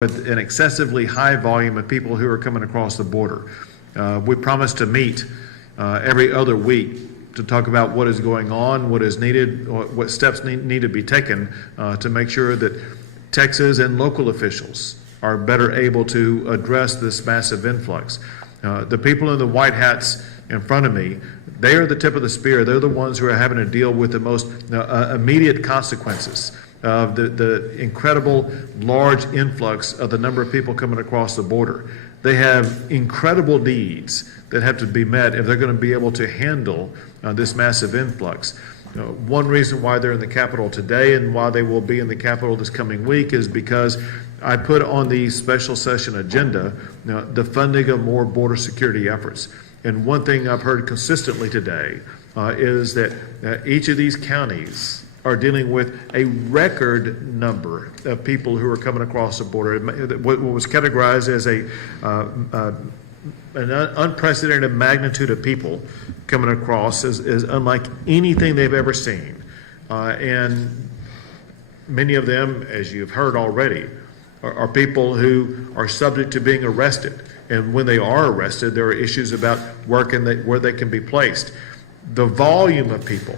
with an excessively high volume of people who are coming across the border. We promised to meet every other week to talk about what is going on, what is needed, what steps need to be taken to make sure that Texas and local officials are better able to address this massive influx. The people in the white hats in front of me, they are the tip of the spear. They're the ones who are having to deal with the most immediate consequences of the incredible large influx of the number of people coming across the border. They have incredible needs that have to be met if they're going to be able to handle this massive influx. One reason why they're in the Capitol today and why they will be in the Capitol this coming week is because I put on the special session agenda the funding of more border security efforts. And one thing I've heard consistently today is that each of these counties are dealing with a record number of people who are coming across the border. What was categorized as an unprecedented magnitude of people coming across is unlike anything they've ever seen. And many of them, as you've heard already, are people who are subject to being arrested. And when they are arrested, there are issues about where they can be placed. The volume of people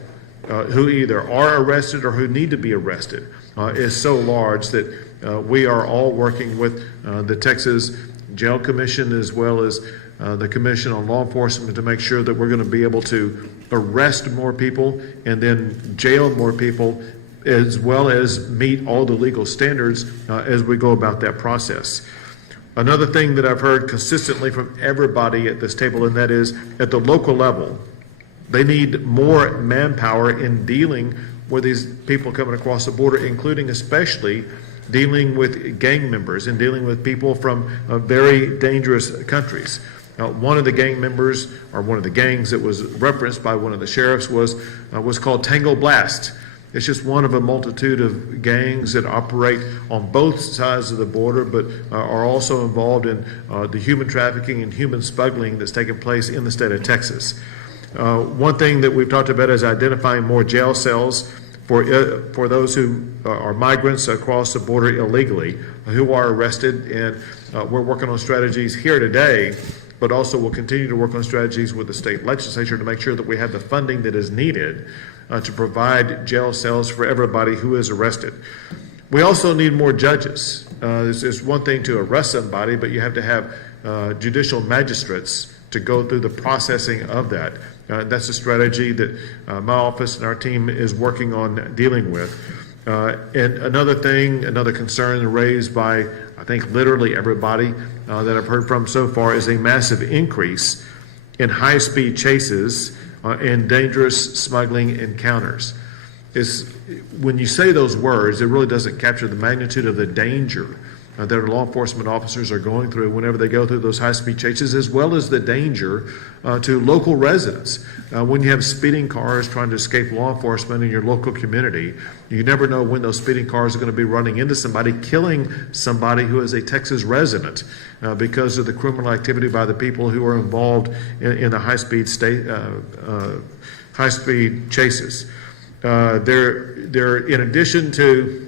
who either are arrested or who need to be arrested is so large that we are all working with the Texas Jail Commission as well as the Commission on Law Enforcement to make sure that we're going to be able to arrest more people and then jail more people, as well as meet all the legal standards as we go about that process. Another thing that I've heard consistently from everybody at this table, and that is at the local level, they need more manpower in dealing with these people coming across the border, including especially dealing with gang members and dealing with people from very dangerous countries. One of the gang members, or one of the gangs that was referenced by one of the sheriffs was called Tango Blast. It's just one of a multitude of gangs that operate on both sides of the border, but are also involved in the human trafficking and human smuggling that's taking place in the state of Texas. One thing that we've talked about is identifying more jail cells for those who are migrants across the border illegally, who are arrested, and we're working on strategies here today, but also we'll continue to work on strategies with the state legislature to make sure that we have the funding that is needed to provide jail cells for everybody who is arrested. We also need more judges. It's one thing to arrest somebody, but you have to have judicial magistrates to go through the processing of that. That's a strategy that my office and our team is working on dealing with. And another concern raised by, I think, literally everybody that I've heard from so far is a massive increase in high-speed chases and dangerous smuggling encounters. When you say those words, it really doesn't capture the magnitude of the danger that our law enforcement officers are going through whenever they go through those high-speed chases, as well as the danger to local residents. When you have speeding cars trying to escape law enforcement in your local community, you never know when those speeding cars are going to be running into somebody, killing somebody who is a Texas resident because of the criminal activity by the people who are involved in the high-speed chases. They're in addition to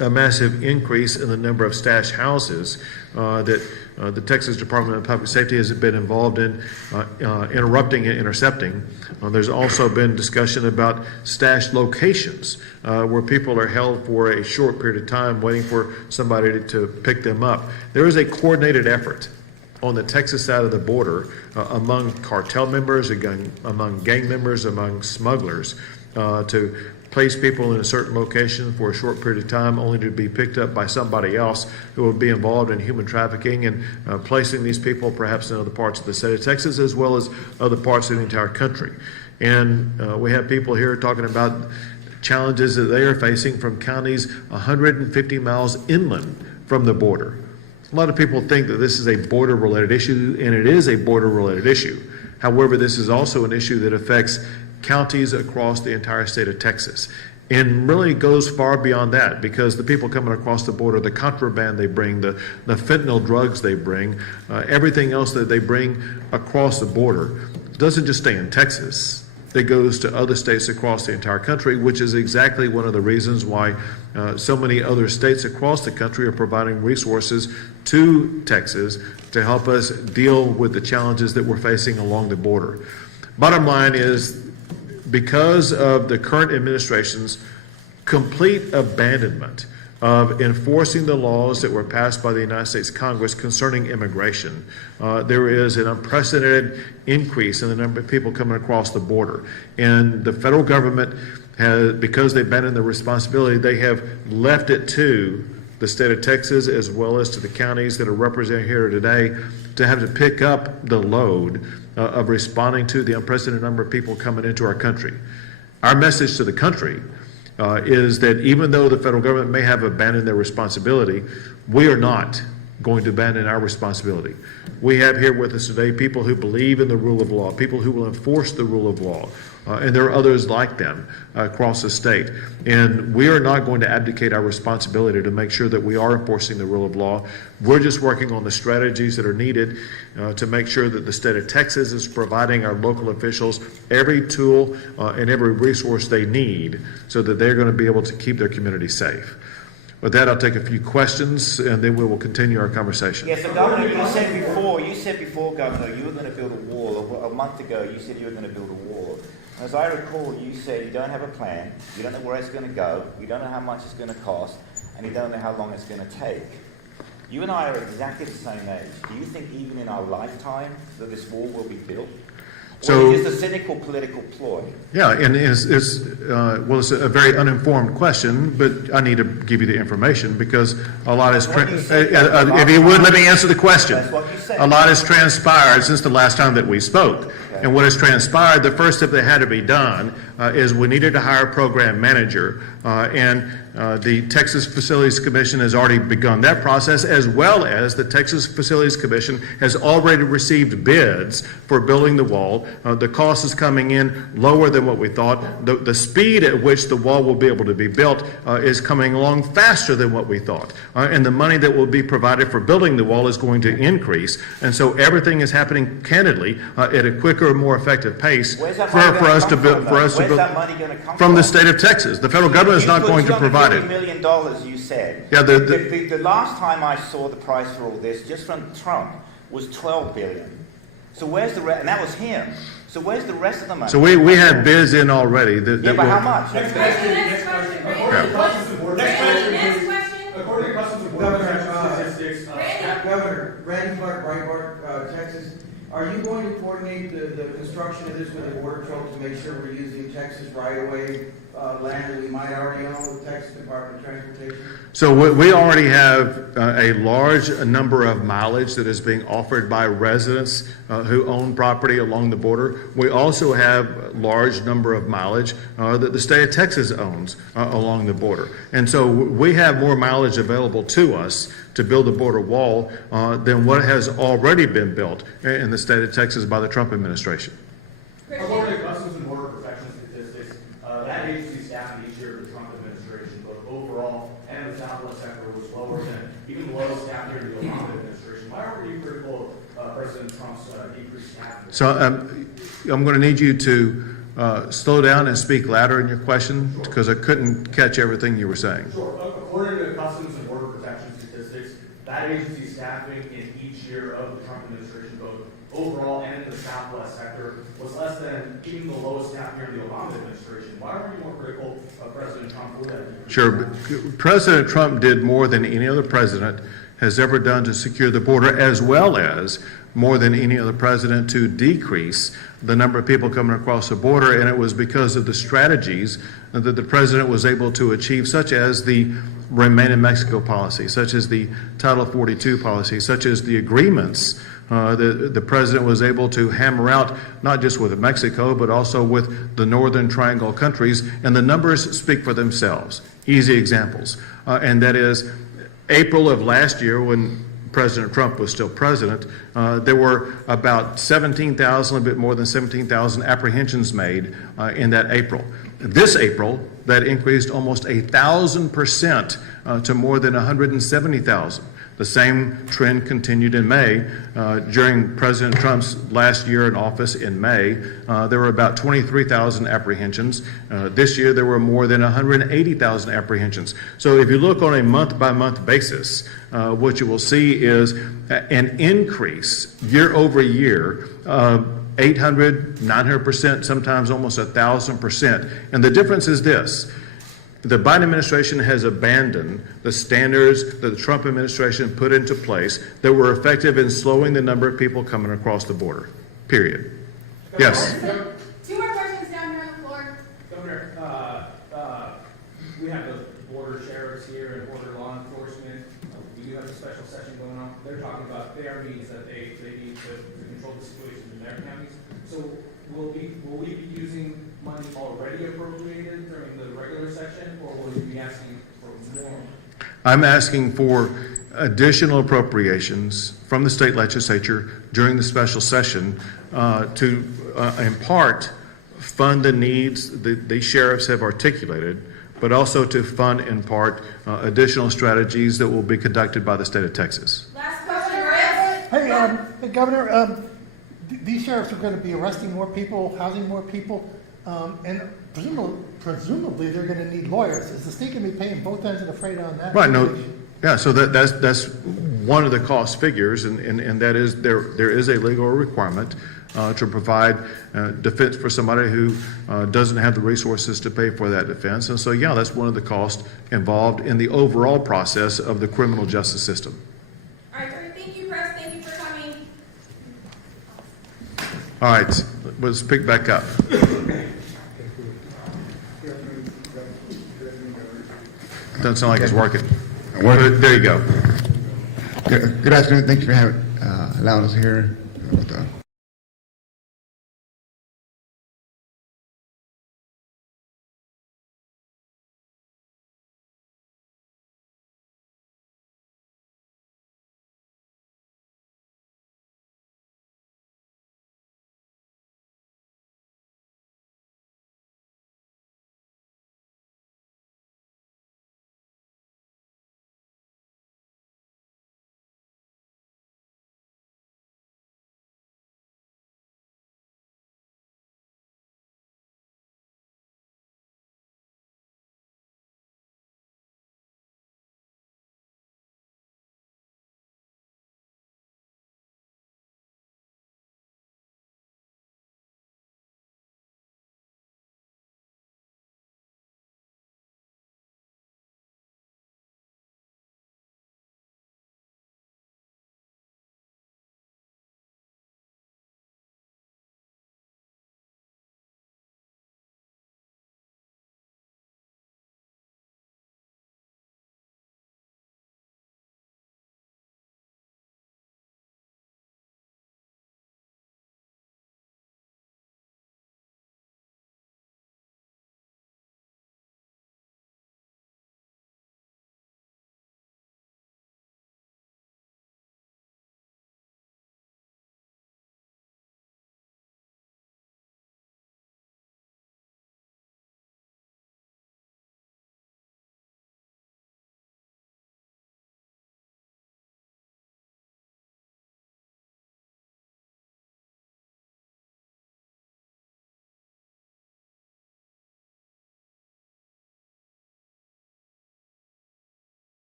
a massive increase in the number of stash houses that the Texas Department of Public Safety has been involved in interrupting and intercepting. There's also been discussion about stash locations where people are held for a short period of time waiting for somebody to pick them up. There is a coordinated effort on the Texas side of the border among cartel members, among gang members, among smugglers to place people in a certain location for a short period of time only to be picked up by somebody else who will be involved in human trafficking and placing these people perhaps in other parts of the state of Texas as well as other parts of the entire country. And we have people here talking about challenges that they are facing from counties 150 miles inland from the border. A lot of people think that this is a border-related issue, and it is a border-related issue. However, this is also an issue that affects counties across the entire state of Texas, and really goes far beyond that, because the people coming across the border, the contraband they bring, the fentanyl drugs they bring, everything else that they bring across the border doesn't just stay in Texas. that goes to other states across the entire country, which is exactly one of the reasons why so many other states across the country are providing resources to Texas to help us deal with the challenges that we're facing along the border. Bottom line is, because of the current administration's complete abandonment of enforcing the laws that were passed by the United States Congress concerning immigration, there is an unprecedented increase in the number of people coming across the border. And the federal government has, because they abandoned the responsibility, they have left it to the state of Texas, as well as to the counties that are represented here today, to have to pick up the load of responding to the unprecedented number of people coming into our country. Our message to the country is that even though the federal government may have abandoned their responsibility, we are not going to abandon our responsibility. We have here with us today people who believe in the rule of law, people who will enforce the rule of law, and there are others like them across the state. And we are not going to abdicate our responsibility to make sure that we are enforcing the rule of law. We're just working on the strategies that are needed to make sure that the state of Texas is providing our local officials every tool and every resource they need so that they're going to be able to keep their community safe. With that, I'll take a few questions, and then we will continue our conversation. Yes, so Governor, you said before, Governor, you were going to build a wall. A month ago, you said you were going to build a wall. As I recall, you said you don't have a plan, you don't know where it's going to go, you don't know how much it's going to cost, and you don't know how long it's going to take. You and I are exactly the same age. Do you think even in our lifetime that this wall will be built? So, or is it just a cynical political ploy? Yeah, and it's a very uninformed question, but I need to give you the information because a lot has, if you would let me answer the question. That's what you said. A lot has transpired since the last time that we spoke. Okay. And what has transpired, the first step that had to be done is we needed to hire a program manager, and the Texas Facilities Commission has already begun that process, as well as the Texas Facilities Commission has already received bids for building the wall. The cost is coming in lower than what we thought. The speed at which the wall will be able to be built is coming along faster than what we thought. And the money that will be provided for building the wall is going to increase. And so everything is happening candidly at a quicker, more effective pace for us to build. Where's that money going to come from the state of Texas. The federal government is not going to provide it. $250 million, you said. Yeah, the last time I saw the price for all this, just from Trump, was $12 billion. So where's the rest? And that was him. So where's the rest of the money? So we have bids in already. But how much? Next question. According to Customs and Border Protection statistics, Governor, Randy Clark, Breitbart, Texas, are you going to coordinate the construction of this with the Border Patrol to make sure we're using Texas right-of-way land that we might already own with Texas Department of Transportation? So we already have a large number of mileage that is being offered by residents who own property along the border. We also have a large number of mileage that the state of Texas owns along the border. And so we have more mileage available to us to build a border wall than what has already been built in the state of Texas by the Trump administration. According to Customs and Border Protection statistics, that agency staffing each year of the Trump administration, both overall and in the Southwest sector, was lower than even the lowest staff during the Obama administration. Why are you critical of President Trump's decreased staffing? So I'm going to need you to slow down and speak louder in your question because I couldn't catch everything you were saying. Sure. According to Customs and Border Protection statistics, that agency staffing in each year of the Trump administration, both overall and in the Southwest sector, was less than even the lowest staff during the Obama administration. Why are you more critical of President Trump for that? Sure. President Trump did more than any other president has ever done to secure the border, as well as more than any other president to decrease the number of people coming across the border. And it was because of the strategies that the president was able to achieve, such as the Remain in Mexico policy, such as the Title 42 policy, such as the agreements the president was able to hammer out, not just with Mexico, but also with the Northern Triangle countries. And the numbers speak for themselves. Easy examples. And that is April of last year, when President Trump was still president, there were about 17,000, a bit more than 17,000 apprehensions made in that April. This April, that increased almost 1,000% to more than 170,000. The same trend continued in May. During President Trump's last year in office in May, there were about 23,000 apprehensions. This year, there were more than 180,000 apprehensions. So if you look on a month-by-month basis, what you will see is an increase year over year, 800, 900%, sometimes almost 1,000%. And the difference is this. The Biden administration has abandoned the standards that the Trump administration put into place that were effective in slowing the number of people coming across the border, period. Yes? Two more questions down here on the floor. Governor, we have the border sheriffs here and border law enforcement. We do have a special session going on. They're talking about their needs that they need to control the situation in their counties. So will we be using money already appropriated during the regular section, or will we be asking for more? I'm asking for additional appropriations from the state legislature during the special session to, in part, fund the needs that the sheriffs have articulated, but also to fund, in part, additional strategies that will be conducted by the state of Texas. Last question, Chris. Hey, Governor, these sheriffs are going to be arresting more people, housing more people, and presumably they're going to need lawyers. Is the state going to be paying both ends of the freight on that? Right. No. Yeah. So that's one of the cost figures, and that is there is a legal requirement to provide defense for somebody who doesn't have the resources to pay for that defense. And so, yeah, that's one of the costs involved in the overall process of the criminal justice system. All right, sir. Thank you, Chris. Thank you for coming. All right, let's pick back up. Doesn't sound like it's working. There you go. Good afternoon. Thank you for allowing us here with